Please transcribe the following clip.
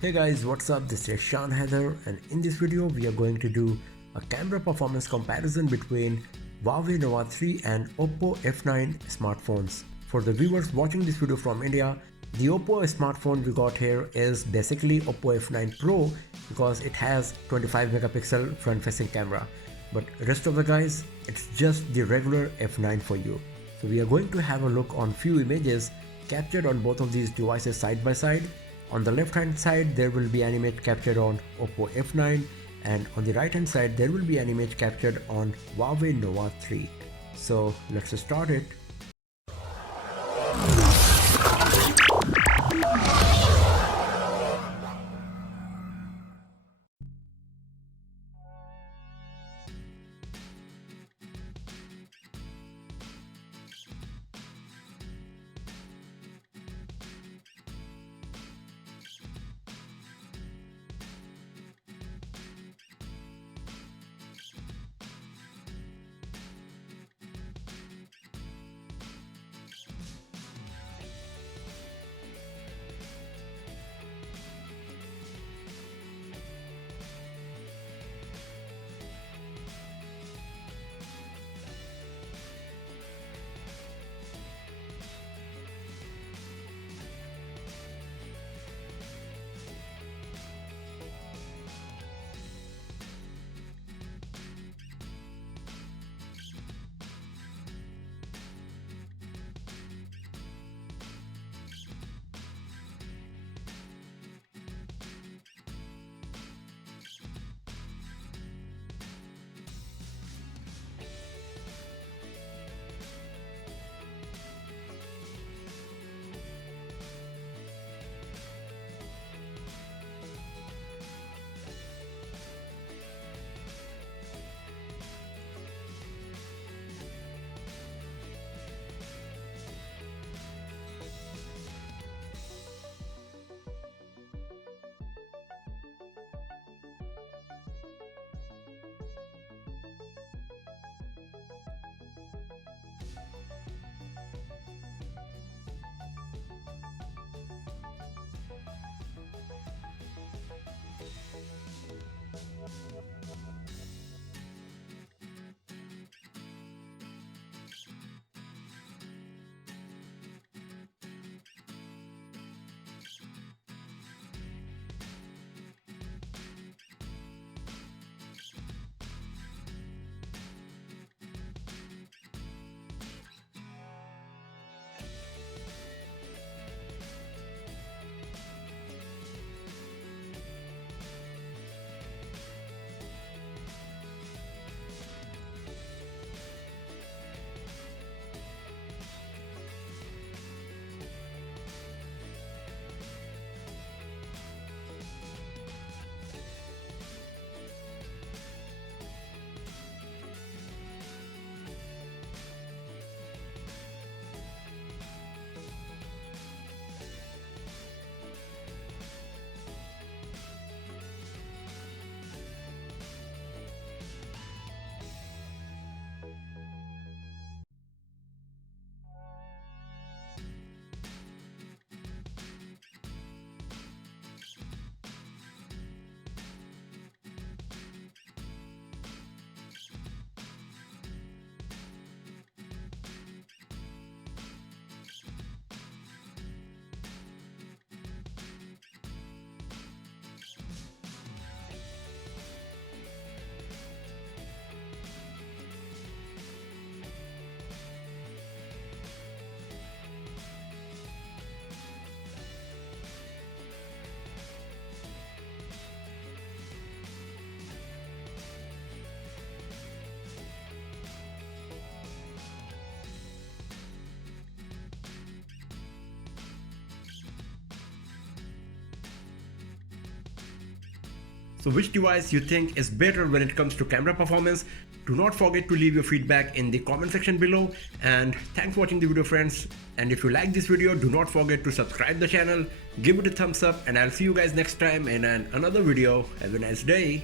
Hey guys, what's up? This is Shan Heather, and in this video we are going to do a camera performance comparison between Huawei Nova 3 and OPPO F9 smartphones. For the viewers watching this video from India, the OPPO smartphone we got here is basically OPPO F9 Pro because it has 25 megapixel front facing camera. But rest of the guys, it's just the regular F9 for you. So we are going to have a look on few images captured on both of these devices side by side. On the left hand side there will be an image captured on OPPO F9, and on the right hand side there will be an image captured on Huawei Nova 3. So let's start it. So which device you think is better when it comes to camera performance? Do not forget to leave your feedback in the comment section below, and thanks for watching the video friends. And if you like this video, do not forget to subscribe the channel, give it a thumbs up, and I'll see you guys next time in another video. Have a nice day.